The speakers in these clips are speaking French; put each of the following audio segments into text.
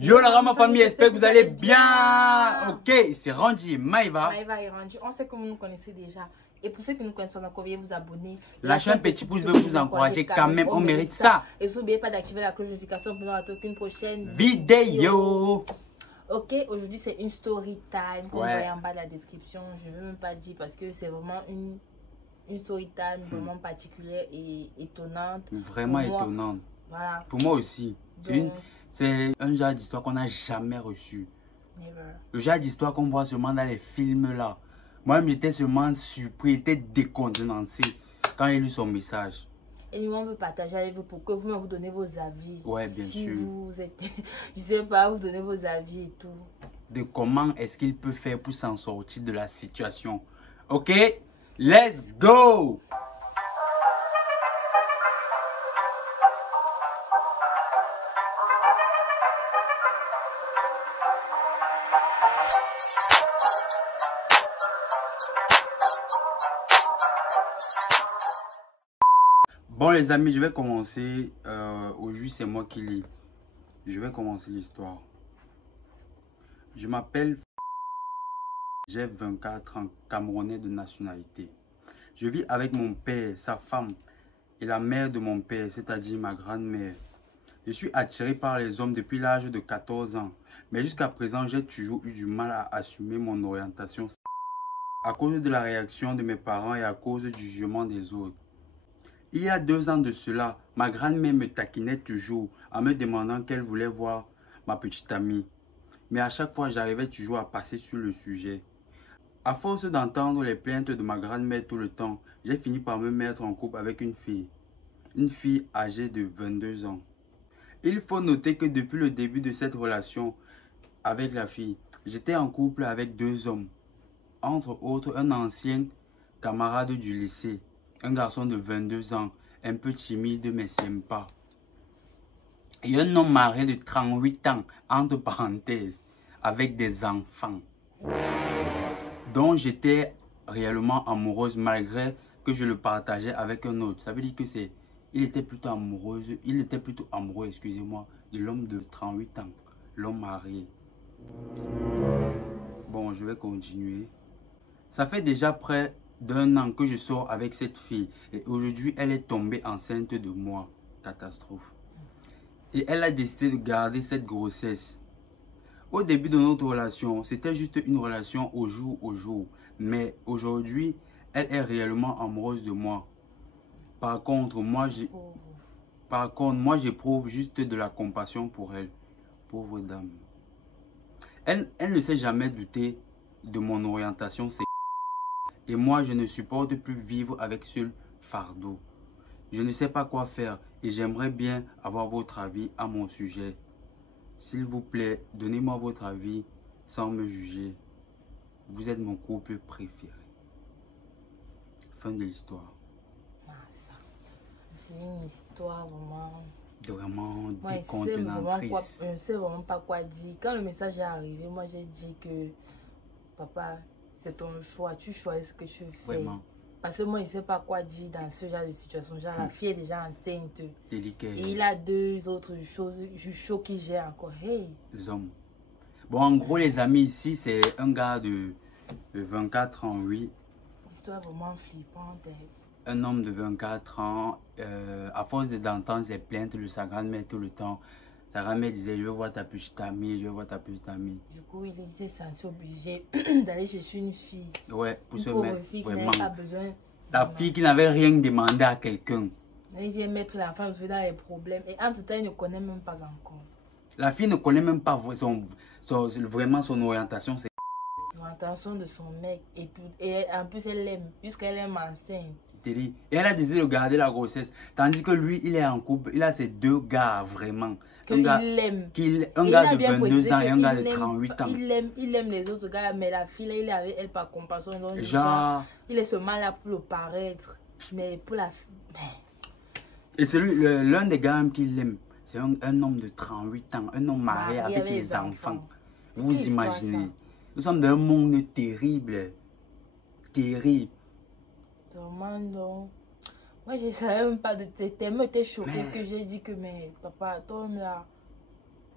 Yo la ma famille, j'espère que vous allez bien. Ok, c'est Randy et Maïva. Maïva et Randy, on sait que vous nous connaissez déjà. Et pour ceux qui ne nous connaissent pas encore, veuillez vous abonner. Lâchez un petit pouce bleu pour vous encourager quand même, on mérite ça. Et n'oubliez pas d'activer la cloche de notification pour ne rater aucune prochaine vidéo. Ok, aujourd'hui c'est une story time qu'on Ouais. voit en bas de la description. Je ne veux même pas dire parce que c'est vraiment une story time vraiment particulière et étonnante. Vraiment étonnante. Voilà. Pour moi aussi. C'est un genre d'histoire qu'on n'a jamais reçu. Never. Le genre d'histoire qu'on voit seulement dans les films là. Moi-même j'étais seulement surpris, j'étais décontenancé quand j'ai lu son message. Et nous on veut partager avec vous pour que vous donnez vos avis. Ouais, bien sûr. Vous êtes, je sais pas, vous donnez vos avis et tout. De comment est-ce qu'il peut faire pour s'en sortir de la situation. Ok, let's go. Bon les amis, je vais commencer. Aujourd'hui c'est moi qui lis. Je vais commencer l'histoire. Je m'appelle, j'ai 24 ans, Camerounais de nationalité. Je vis avec mon père, sa femme et la mère de mon père, c'est-à-dire ma grand-mère. Je suis attiré par les hommes depuis l'âge de 14 ans. Mais jusqu'à présent, j'ai toujours eu du mal à assumer mon orientation à cause de la réaction de mes parents et à cause du jugement des autres. Il y a 2 ans de cela, ma grand-mère me taquinait toujours en me demandant qu'elle voulait voir ma petite amie. Mais à chaque fois, j'arrivais toujours à passer sur le sujet. À force d'entendre les plaintes de ma grand-mère tout le temps, j'ai fini par me mettre en couple avec une fille âgée de 22 ans. Il faut noter que depuis le début de cette relation avec la fille, j'étais en couple avec 2 hommes. Entre autres, un ancien camarade du lycée, un garçon de 22 ans, un peu timide mais sympa. Et un homme marié de 38 ans, entre parenthèses, avec des enfants, dont j'étais réellement amoureuse malgré que je le partageais avec un autre. Ça veut dire que il était plutôt amoureux, excusez-moi, de l'homme de 38 ans, l'homme marié. Bon, je vais continuer. Ça fait déjà près d'1 an que je sors avec cette fille et aujourd'hui elle est tombée enceinte de moi. Catastrophe. Et elle a décidé de garder cette grossesse. Au début de notre relation, c'était juste une relation au jour. Mais aujourd'hui, elle est réellement amoureuse de moi. Par contre, moi j'éprouve juste de la compassion pour elle. Pauvre dame. Elle ne s'est jamais doutée de mon orientation sexuelle. Et moi, je ne supporte plus vivre avec ce fardeau. Je ne sais pas quoi faire et j'aimerais bien avoir votre avis à mon sujet. S'il vous plaît, donnez-moi votre avis sans me juger. Vous êtes mon couple préféré. Fin de l'histoire. C'est une histoire vraiment décontenatrice. Je ne sais vraiment pas quoi dire. Quand le message est arrivé, moi j'ai dit que papa, c'est ton choix. Tu choisis ce que tu fais. Vraiment. Parce que moi, je ne sais pas quoi dire dans ce genre de situation. Genre, la fille est déjà enceinte. Délicat. Et il a 2 autres choses. Je suis choquée, j'ai encore. Hey. Les hommes. Bon, en gros, les amis, ici, c'est un gars de 24 ans, oui. Histoire vraiment flippante. Un homme de 24 ans, à force d'entendre ses plaintes de sa grand-mère tout le temps, sa grand-mère disait, je veux voir ta petite amie, je veux voir ta petite amie. Du coup, il s'est senti obligé d'aller chercher une fille. Ouais, pour se pauvre mettre fille vraiment. qui n'avait pas besoin. La fille qui n'avait rien demandé à quelqu'un. Il vient mettre l'enfant dans les problèmes. Et en tout temps, il ne connaît même pas encore. La fille ne connaît même pas vraiment son orientation. L'orientation de son mec. Et en plus, elle l'aime, puisqu'elle est enceinte. Et elle a décidé de garder la grossesse. Tandis que lui, il est en couple. Il a ses 2 gars, vraiment. Il l'aime. Un gars de 22 ans et un gars de 38 ans. Il aime les autres gars, mais la fille, là, il est avec elle par compassion. Donc, genre... il est seulement là pour le paraître. Mais pour la fille... Et l'un des gars qu'il aime, c'est un homme de 38 ans. Un homme marié avec des enfants. Vous imaginez. Nous sommes dans un monde terrible. Terrible. Non. Moi, je ne savais même pas de tes thèmes. J'étais choquée que j'ai dit que, mais papa, toi là,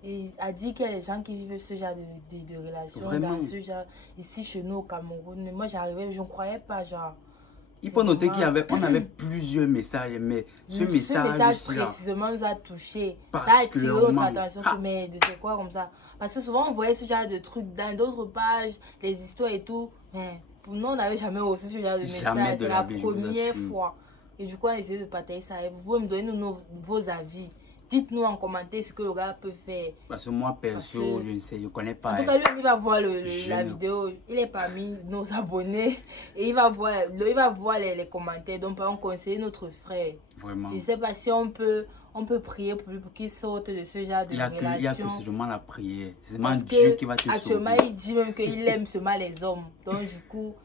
Il a dit qu'il y a des gens qui vivent ce genre de relations Vraiment? dans ce genre, ici chez nous au Cameroun. Mais moi, j'arrivais, je ne croyais pas, genre. Il faut noter qu'on avait plusieurs messages, mais ce message précisément nous a touché. Ça a attiré notre attention, mais de c'est quoi comme ça. Parce que souvent, on voyait ce genre de trucs dans d'autres pages, les histoires et tout. Mais pour nous, on n'avait jamais reçu ce genre de message. C'est la première fois. Et du coup, on a essayé de partager ça. Et vous pouvez me donner vos avis. Dites-nous en commentaire ce que le gars peut faire. Parce que moi, perso, je ne sais, je ne connais pas. En tout cas, lui, il va voir la vidéo. Il est parmi nos abonnés. Et il va voir les commentaires. Donc, on conseille notre frère. Vraiment. Je ne sais pas si on peut prier pour lui pour qu'il sorte de ce genre de relation. Il y a que seulement la prière. C'est seulement Dieu qui va te sauver. Actuellement, il dit même qu'il aime seulement les hommes. Donc, du coup,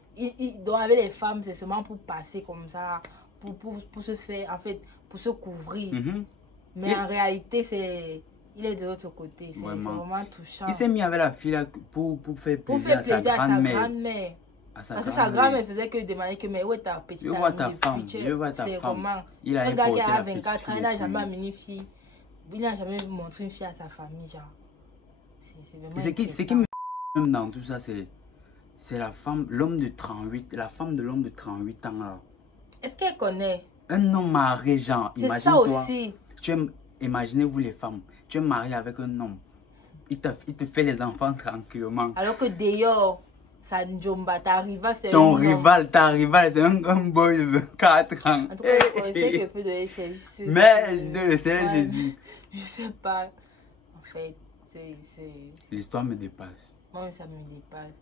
donc avec les femmes, c'est seulement pour passer comme ça. Pour se faire, en fait, pour se couvrir. Mais en réalité, il est de l'autre côté. C'est vraiment touchant. Il s'est mis avec la fille là pour faire plaisir à sa grand-mère. Parce que sa grand-mère faisait que demander que mais où est ta petite amie? C'est comment? Il a un gars qui a 24 ans, il n'a jamais amené une fille. Il n'a jamais montré une fille à sa famille, genre. C'est vraiment. Ce qui me même dans tout ça, c'est la femme, l'homme de 38, la femme de l'homme de 38 ans là. Est-ce qu'elle connaît? Un homme marié, genre, imagine-toi. Imaginez-vous les femmes, tu es marié avec un homme, il te fait les enfants tranquillement. Alors que d'ailleurs, ça njomba, ta rival, c'est ton rival, c'est un boy de 24 ans. En tout cas, je sais que peut donner c'est juste. Mais de Seigneur Jésus. Je sais pas. En fait, c'est. L'histoire me dépasse. Moi, ça me dépasse.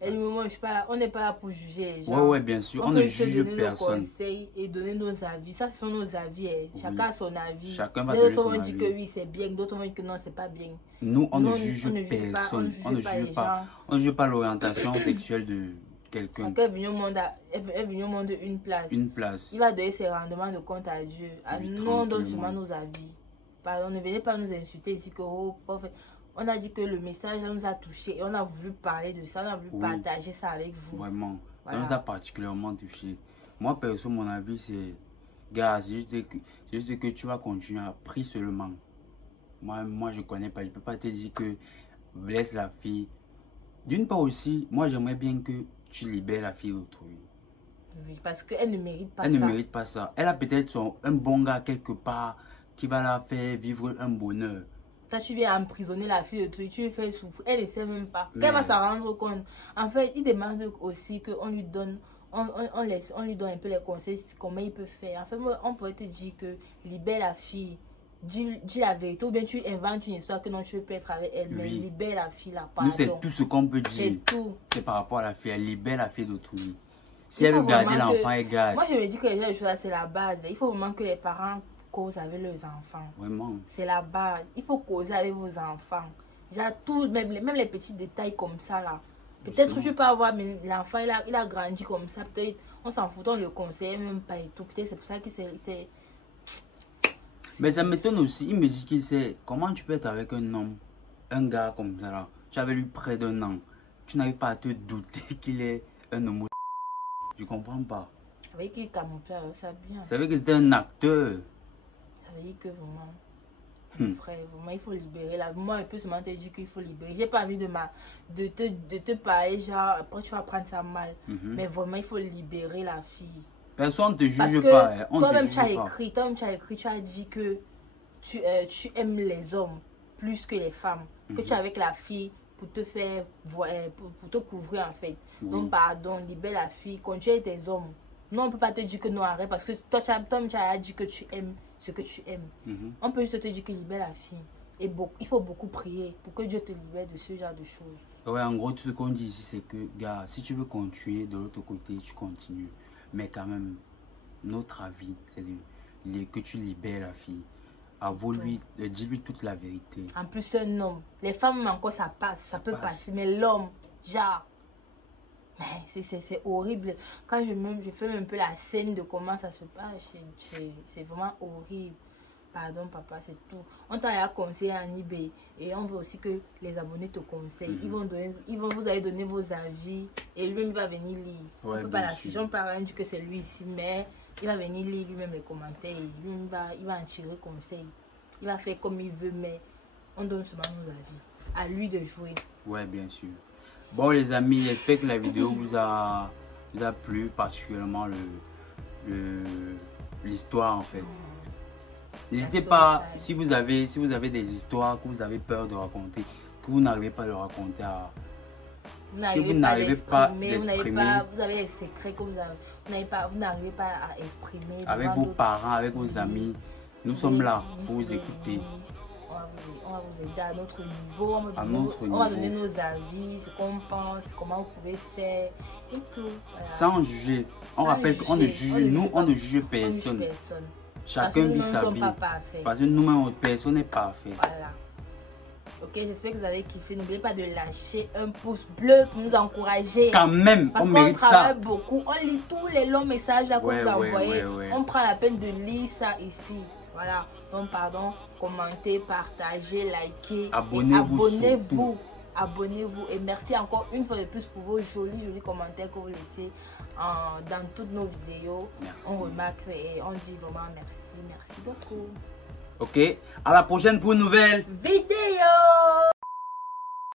Et du moment, on n'est pas là pour juger les gens. Ouais, bien sûr. On ne juge personne. Nos conseils et donner nos avis. Ça, ce sont nos avis. Oui. Chacun a son avis. Chacun va donner son avis. D'autres vont dire que oui, c'est bien. D'autres vont dire que non, c'est pas bien. Nous, on ne juge personne. On ne juge pas l'orientation sexuelle de quelqu'un. Chacun est venu au monde une place. Une place. Il va donner ses rendements de compte à Dieu. Nous, on donne seulement nos avis. Pardon, ne venez pas nous insulter ici que, oh, prophète. On a dit que le message nous a touché et on a voulu parler de ça, on a voulu partager ça avec vous. Vraiment, ça nous a particulièrement touché. Moi, perso, mon avis, c'est, gars, c'est juste que tu vas continuer à prier seulement. Moi, je connais pas, je peux pas te dire que blesse la fille. D'une part aussi, moi, j'aimerais bien que tu libères la fille d'autrui. Oui, parce qu'elle ne mérite pas ça. Elle ne mérite pas ça. Elle a peut-être un bon gars quelque part qui va la faire vivre un bonheur. Toi, tu viens emprisonner la fille de truc, tu lui fais souffrir. Elle ne sait même pas. Qu'elle va s'en rendre compte. En fait, il demande aussi qu'on lui donne, on lui donne un peu les conseils, comment il peut faire. En fait, on pourrait te dire que libère la fille, dis la vérité. Ou bien tu inventes une histoire que non, tu peux être avec elle, mais libère la fille là. Nous, c'est tout ce qu'on peut dire. C'est tout. C'est par rapport à la fille. Elle libère la fille d'autrui. Si elle veut garder l'enfant, elle garde. Moi, je me dis que les choses, c'est la base. Il faut vraiment que les parents causent avec leurs enfants. Vraiment. C'est la base. Il faut causer avec vos enfants. Déjà, tout, même les petits détails comme ça là. Peut-être que je peux avoir, mais l'enfant il a grandi comme ça. Peut-être on s'en fout, on le conseille même pas et tout. Peut-être c'est pour ça que c'est. Mais ça m'étonne aussi. Il me dit qu'il sait comment tu peux être avec un homme, un gars comme ça là. Tu avais lui près d'un an. Tu n'arrives pas à te douter qu'il est un homme. Je comprends pas. Ça veut dire qu'il camouflage ça bien. Ça veut dire que c'était un acteur. Ça veut dire que vraiment, frère, vraiment, il faut libérer la. Moi, je peux seulement te dire qu'il faut libérer. J'ai pas envie de te parler, genre, après tu vas prendre ça mal. Mais vraiment, il faut libérer la fille. Personne ne te juge pas. Toi-même, tu as écrit, tu as dit que tu aimes les hommes plus que les femmes. Que tu es avec la fille pour te faire, pour te couvrir en fait. Donc, pardon, libère la fille, continue avec tes hommes. Non, on ne peut pas te dire que non, arrête, parce que toi, tu as dit que tu aimes ce que tu aimes. On peut juste te dire que libère la fille. Et il faut beaucoup prier pour que Dieu te libère de ce genre de choses. Ouais, en gros, tout ce qu'on dit ici, c'est que, gars, si tu veux continuer de l'autre côté, tu continues. Mais quand même, notre avis, c'est que tu libères la fille. Avoue-lui, dis-lui toute la vérité. En plus, un homme. Les femmes, encore, ça passe, ça peut passer. Mais l'homme, genre... C'est horrible. Quand je fais un peu la scène de comment ça se passe, c'est vraiment horrible. Pardon papa, c'est tout. On t'a conseillé en eBay et on veut aussi que les abonnés te conseillent. Vous allez donner vos avis et lui-même il va venir lire. On ne peut pas l'afficher, on peut pas dire que c'est lui ici, mais il va venir lire lui-même les commentaires. Il va en tirer conseil. Il va faire comme il veut, mais on donne seulement nos avis. À lui de jouer. Ouais, bien sûr. Bon, les amis, j'espère que la vidéo vous a plu, particulièrement l'histoire en fait. N'hésitez pas, si vous avez des histoires que vous avez peur de raconter, que vous n'arrivez pas à le raconter à... Vous n'arrivez pas à l'exprimer. Vous avez des secrets que vous n'arrivez pas à exprimer. Avec vos parents, avec vos amis. Nous sommes là pour vous écouter. On va vous aider à notre niveau. On va donner nos avis, ce qu'on pense, comment vous pouvez faire et tout. Voilà. Sans juger. On rappelle qu'on ne juge, nous on ne juge personne. Chacun vit sa vie. Parce que nous-mêmes, personne n'est parfait. Voilà. Ok, j'espère que vous avez kiffé. N'oubliez pas de lâcher un pouce bleu pour nous encourager. Quand même, parce on qu'on mérite travaille ça. beaucoup. On lit tous les longs messages là que vous envoyez. On prend la peine de lire ça ici. Voilà. Donc, pardon, commentez, partagez, likez. Abonnez-vous. Abonnez-vous. Et merci encore une fois de plus pour vos jolis commentaires que vous laissez dans toutes nos vidéos. Merci. On remarque et on dit vraiment merci. Merci beaucoup. Ok, à la prochaine pour une nouvelle vidéo.